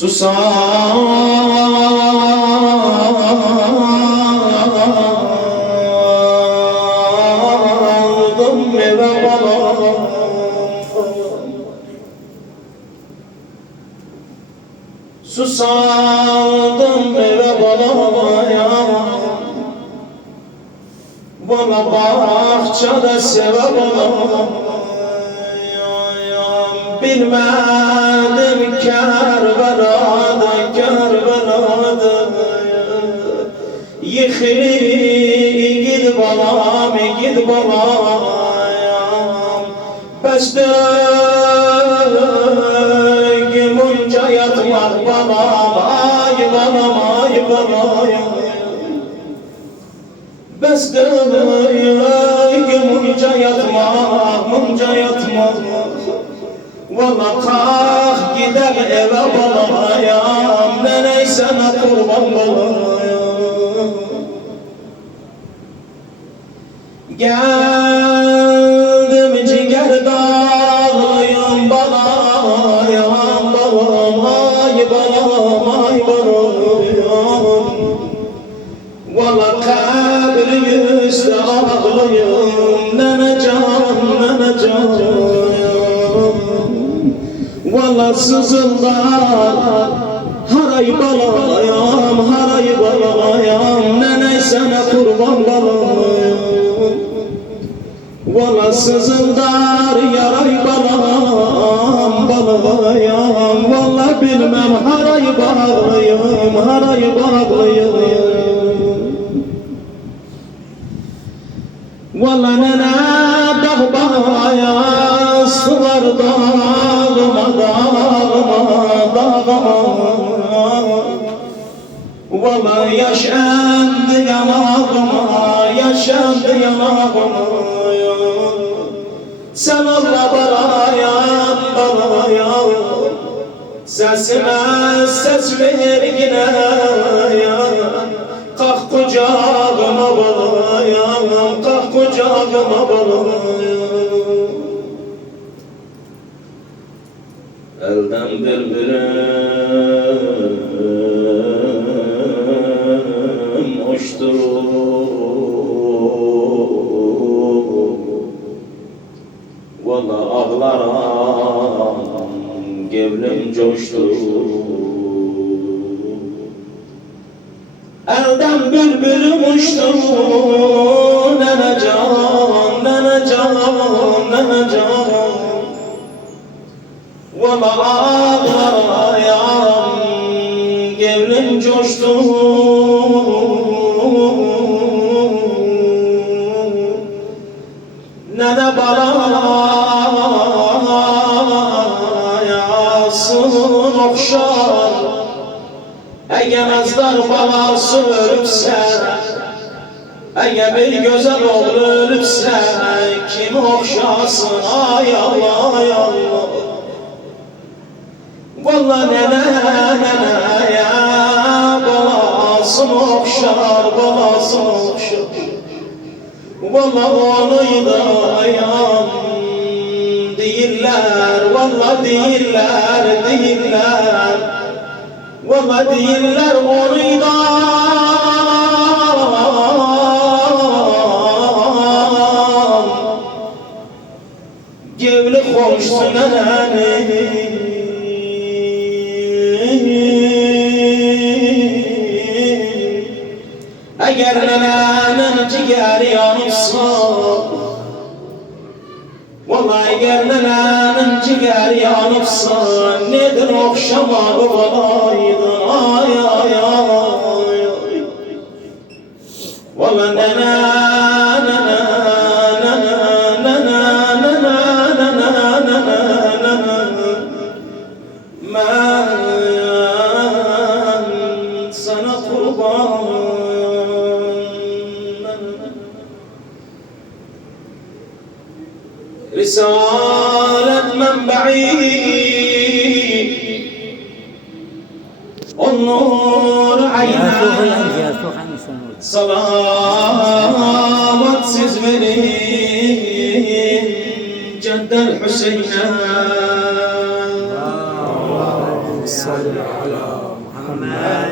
Susadım eve bana, susadım eve balaya, bana bahçede seve bana. Bilmedim Kerbela'da, Kerbela'da yıkılı gid balam, gid balam. Bestüm onca yatmak balam, ay balam, ay balam. Bestüm onca yatmak, onca yatmak. Valla kalk gider eve balayam, neney sana kurban balayam. Geldim ciger dağlıyım balayam, balam, ay balam, ay balayam. Valla kabri üstü ağlıyım, nenecan, nenecan. Valla sızıldar haray balayam, haray balayam, neney sana kurban balayam. Valla sızıldar yaray balayam, balayam. Valla bilmem haray balayam, haray balayam. Valla nene dağ balayam, sular dağıma, dağıma, dağıma. Valla yaşandı yanağıma, yaşandı yanağıma. Sen Allah balayam, balayam. Sesime ses ver yine ya. Kalk kucağıma balayam, kalk kucağıma balayam. Elden bülbülüm uçtu, valla ağlaram, gevlim coştu. Elden bülbülüm uçtu, nenecan, nenecan, nenecan. Valla ağlaram, gevlim coştu. Nene balayasın okşar, eğer azdar balası ölüpse, eğer bir güzel oğlu ölüpse, kim okşasın ay Allah, ay Allah. Valla nene, nene ya, balasın okşar, balasın okşar. Valla onuydu ayağım değiller, valla değiller, değiller. Valla değiller onuydu. Gevli hoşsun neneni. Eğer nenenin ciğeri yanıpsa, vallahi eğer nenenin ciğeri yanıpsa, nedir okşamağı balaydın ay ay ay. Vallahi nene, nene, nene, nene, nene, nene, nene, nene. Ben sana kurban. رسالة منبعي النور عينها صلوات سزمني جد الحسين صل على محمد